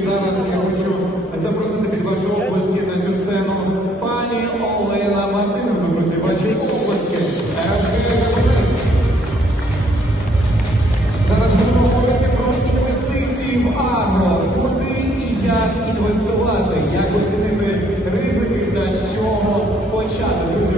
зараз я хочу запросити під ваші обласки на цю сцену пані Олена Мартиновна. Друзі, ваші обласки. Зараз будемо говорити про інвестиції в агро. Куди і як інвестувати, як оцінити ризики та з чого почати. Друзі,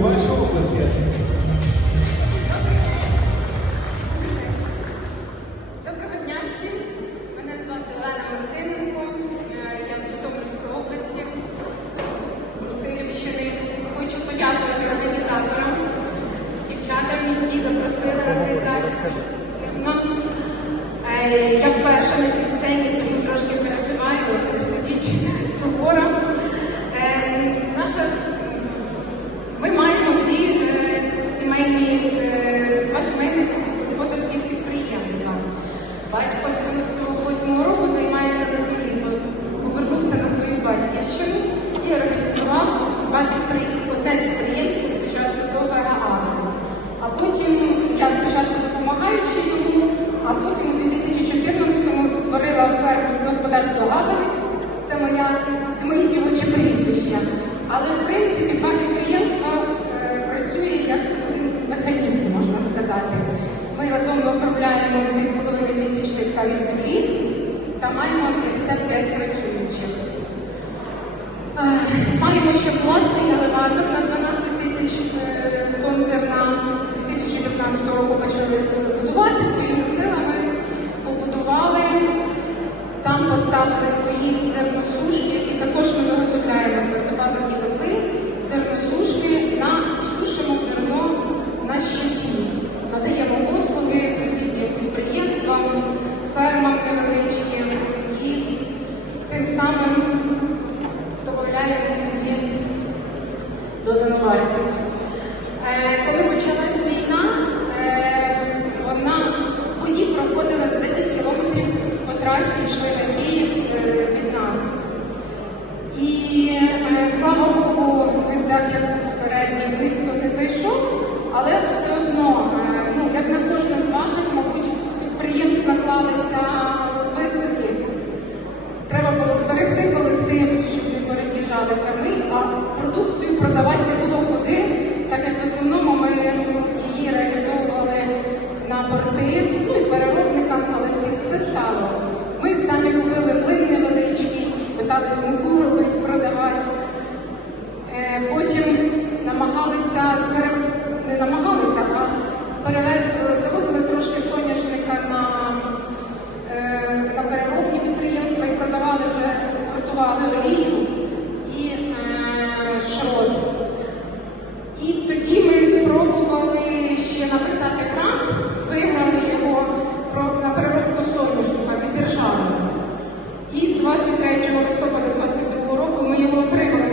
е, господарство Габанець. Це моя, мої дівочі прізвища. Але в принципі два підприємства е, працює як один механізм, можна сказати. Ми разом обробляємо 2,5 тисячі гектарів землі та маємо 55 працюючих. Е, Маємо ще власний елеватор там свої зерносушки, і також ми виготовляємо твердопаливні котли, зерносушки на сушимо зерно на щепі. Надаємо послуги сусіднім підприємствам, фермам невеличким і цим самим додаємо собі додану вартість. Але все одно, е, ну як на кожне з ваших, мабуть, підприємств наклалися виклики. Треба було зберегти колектив, щоб не роз'їжджалися ми, а продукцію продавати не було куди, так як в основному ми її реалізовували на порти, ну і переробникам, але всі все стало. Ми самі купили млин невеличкий, питались муку робити, продавати. Е, Потім намагалися збере- не намагалися, а перевезли, завозили трошки соняшника на, е, на переробні підприємства і продавали вже, експортували олію і е, шрот. І тоді ми спробували ще написати грант, виграли його про, на переробку соняшника від держави. І 23 листопада 22 року ми його отримали